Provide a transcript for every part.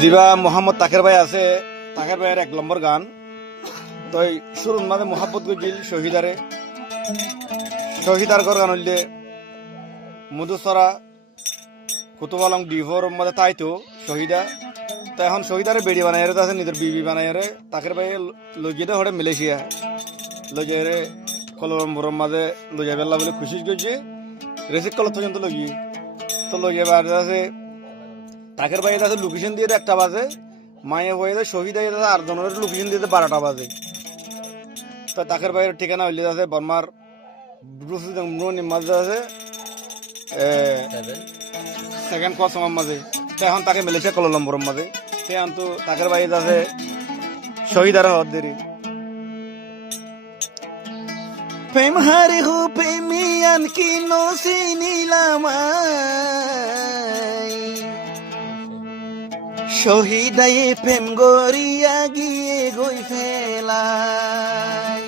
জিবা মোহাম্মদ তাকের ভাই আছে, তাকের ভাইয়ের 1 নম্বর গান তো শুরুর মাঝে মোহাম্মদ গজিল শহীদার ঘর গান হইলে মধুসরা কুতুব আলম ডিভোর মধ্যে তাই তো শহীদা তো এখন শহীদারে বেড়ি বানাই আছে নিজের বিবি বানাই তাকের ভাই লজিয়ে হরে মালয়েশিয়া লজিয়ে কলম্বোর মাঝে লজিয়া বেলা বলে খুশি করছে রেসিক কল পর্যন্ত লগিয়ে তো লজিয়ে বাড়ি আছে তাকের ভাই আছে লোকেশন দিয়ে 1টা বাজে মায়ে হয়ে যায় শহীদ হয়ে যাচ্ছে 8 জনের লোকেশন দিয়ে 12টা বাজে তো তাকের ভাইয়ের ঠিকানা হইলে আছে বর্মার মাঝে আছে 2nd ক্লাস আমার মাঝে তো এখন তাকে মেলেছে কলম্বোর মাঝে সে আনতো তাকের ভাই আছে শহীদার হওয়ার দেরি প্রেম হারে হো প্রেমিয়ান কি নসি নীলামাই শহীদায়ে প্রেম গড়িয়া গিয়ে গই ফেলাই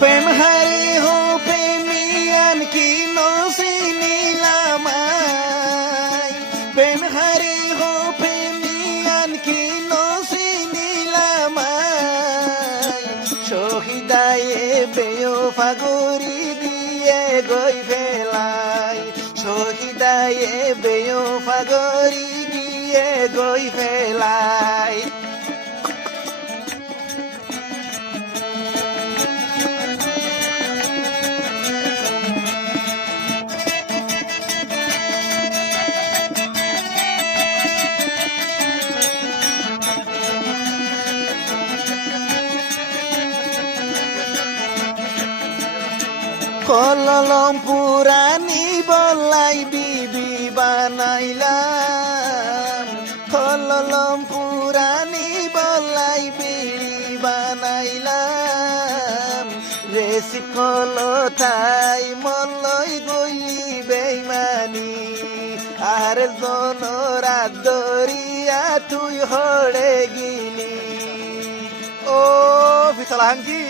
প্রেম হারে হো প্রেমিয়ান কি নসি নীলামাই প্রেম হারে হো প্রেমিয়ান কি নসি নীলামাই শহীদায়ে বেওফা গরি দিয়ে গই ফেলাই শহীদায়ে বেওফা গরি দিয়ে গই ফেলাই কলম পুরানি বলাই বিবি বানাইলাম কলম পুরানি বলাই বিড়ি বানাইলাম রেসি কলতাই মলই গইলি বেইমানি আর জনরা দরিয়া তুই হড়ে গিলি ও বিশাল হাঙ্কি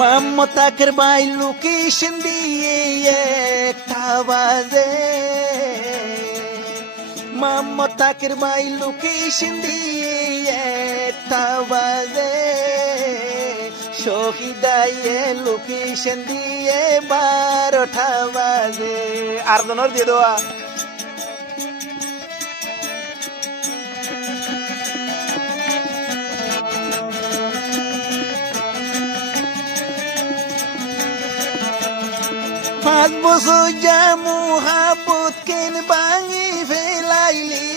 মমতাকের বাই লোকেশন দিয়ে 1টা বাজে মমতাকের বাই লোকেশন দিয়ে 1টা বাজে শহীদায়ে লোকেশন দিয়ে 12টা বাজে আর জনের দিয়ে দেওয়া পাঁচ বছর যা মোহাবত কেন ভাঙি ফেলাইলি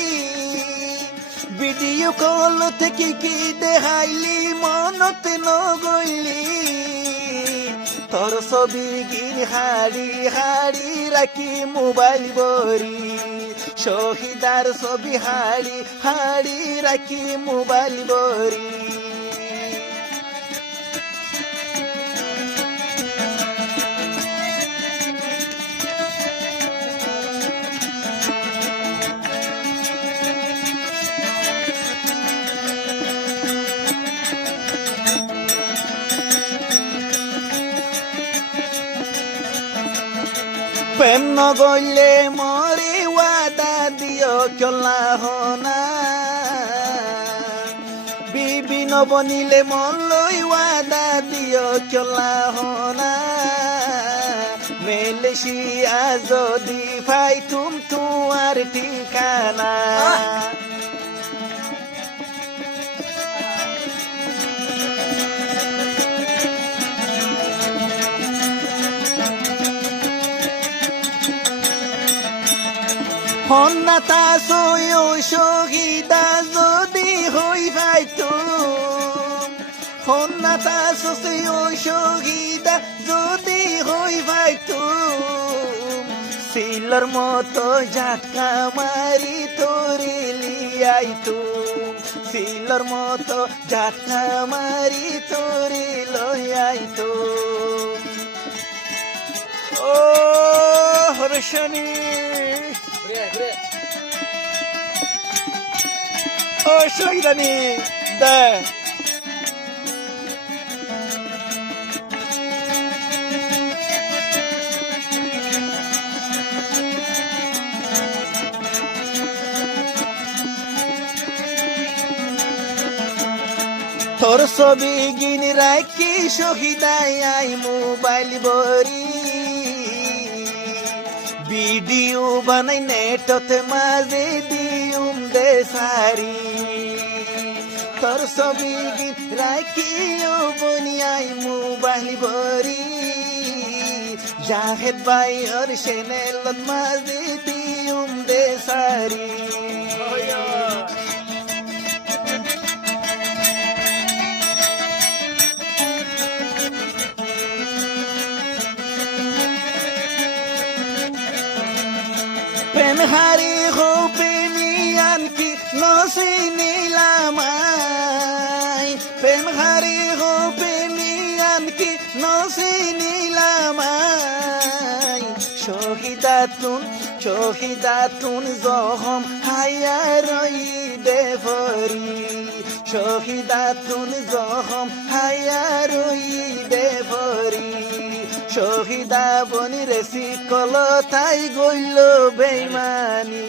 ভিডিও কল থেকে কি দেখাইলি মনতে নগইলি তোর ছবি গিন হাড়ি হাড়ি রাখি মোবাইল বরি শহীদার ছবি হাড়ি হাড়ি রাখি মোবাইল বরি প্রেম নগইলে মরে ওয়াদা দিও চলা হনা বিবি নবনিলে মন লই ওয়াদা দিও চলা হনা মালয়েশিয়া যদি পাই তোমার ঠিকানা হন্নাতা সয় শহীদা যদি হই পাইতো হন্নাতা সয় শহীদা যদি হই ভাইতুম সিলর মতো ঝাটকা মারি তোরে লিয়াইতুম সিলর মতো ঝাটকা মারি তোরে লইয়াইতুম ও হর্ষণী ও শহীদানি দে তোর ছবি গিন রাখি শহীদাই আই মোবাইল বরি ভিডিও বানাই নেটতে মাঝে দিউম দে সারি তোর ছবি গিন রাখি বনিয়াই মোবাইল বরি জাহেদ ভাই ওর চ্যানেলত মাঝে দিউম দে সারি প্রেম হারি হো প্রেমিয়ান কি নসি নীলামাই প্রেম হারি হো প্রেমিয়ান কি নসি নীলামাই শহীদাতুন জহম হায়া রই দেভরি শহীদাতুন জহম হায়া রই দেভরি শহীদা বনি রেসি কলতাই গইল বেইমানি